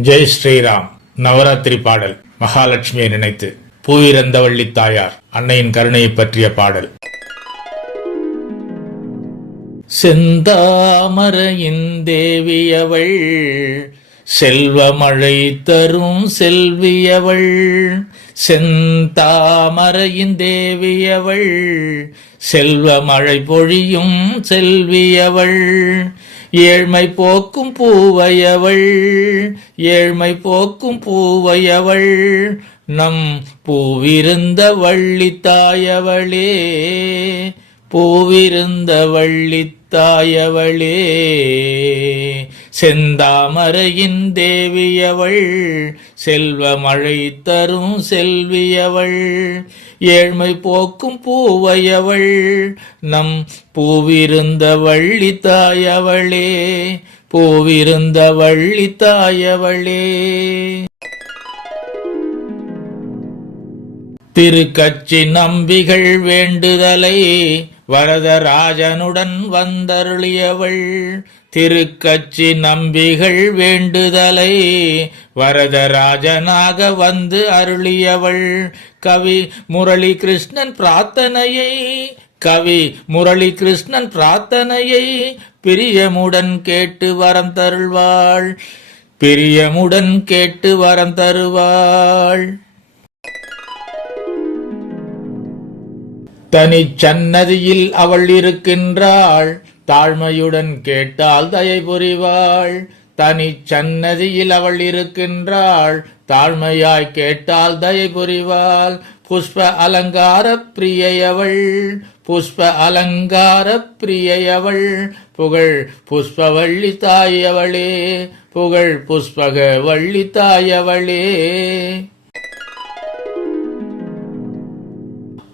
ஜெய் ஸ்ரீராம். நவராத்திரி பாடல். மகாலட்சுமியை நினைத்து. பூவிரந்தவள்ளி தாயார். அன்னையின் கருணையை பற்றிய பாடல். செந்தாமரையின் தேவியவள் செல்வமழை தரும் செல்வியவள் செந்தாமரையின் தேவியவள் செல்வமழை பொழியும் செல்வியவள் ஏழ்மை போக்கும் பூவையவள் ஏழ்மை போக்கும் பூவையவள். நம் பூவிருந்த வள்ளித்தாயவளே பூவிருந்த வள்ளித்தாயவளே செந்தாமரையின் தேவியவள் செல்வமழை தரும் செல்வியவள் ஏழ்மை போக்கும் பூவையவள் நம் பூவிருந்த வள்ளி தாயவளே பூவிருந்த வள்ளி தாயவளே. திருக்கட்சி நம்பிகள் வேண்டுதலை வரதராஜனுடன் வந்தருளியவள் திருக்கச்சி நம்பிகள் வேண்டுதலை வரதராஜனாக வந்து அருளியவள். கவி முரளி கிருஷ்ணன் பிரார்த்தனையை கவி முரளி கிருஷ்ணன் பிரார்த்தனையை பிரியமுடன் கேட்டு வரம் தருள்வாள். பிரியமுடன் கேட்டு வரம் தருவாள். தனிச் சன்னதியில் அவள் இருக்கின்றாள். தாழ்மையுடன் கேட்டால் தயை புரிவாள். தனிச் சன்னதியில் அவள் இருக்கின்றாள். தாழ்மையாய் கேட்டால் தயை புரிவாள். புஷ்ப அலங்கார பிரியையவள் புஷ்ப அலங்கார பிரியையவள் புகழ் புஷ்பவள்ளி தாயவளே புகழ் புஷ்பக வள்ளி தாயவளே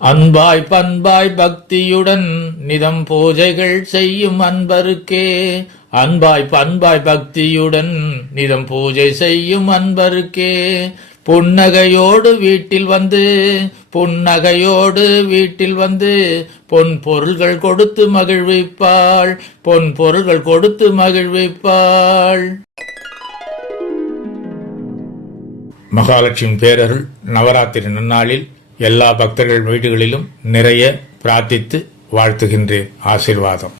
அன்பாய் பண்பாய் பக்தியுடன் நிதம் பூஜைகள் செய்யும் அன்பருக்கே. அன்பாய் பண்பாய் பக்தியுடன் நிதம் பூஜை செய்யும் அன்பருக்கே. புன்னகையோடு வீட்டில் வந்து புன்னகையோடு வீட்டில் வந்து பொன் பொருள்கள் கொடுத்து மகிழ்விப்பாள் பொன் பொருள்கள் கொடுத்து மகிழ்விப்பாள். மகாலட்சுமி பேரருள் நவராத்திரி நன்னாளில் எல்லா பக்தர்கள் வீடுகளிலும் நிறைய பிரார்த்தித்து வாழ்த்துகின்றேன். ஆசீர்வாதம்.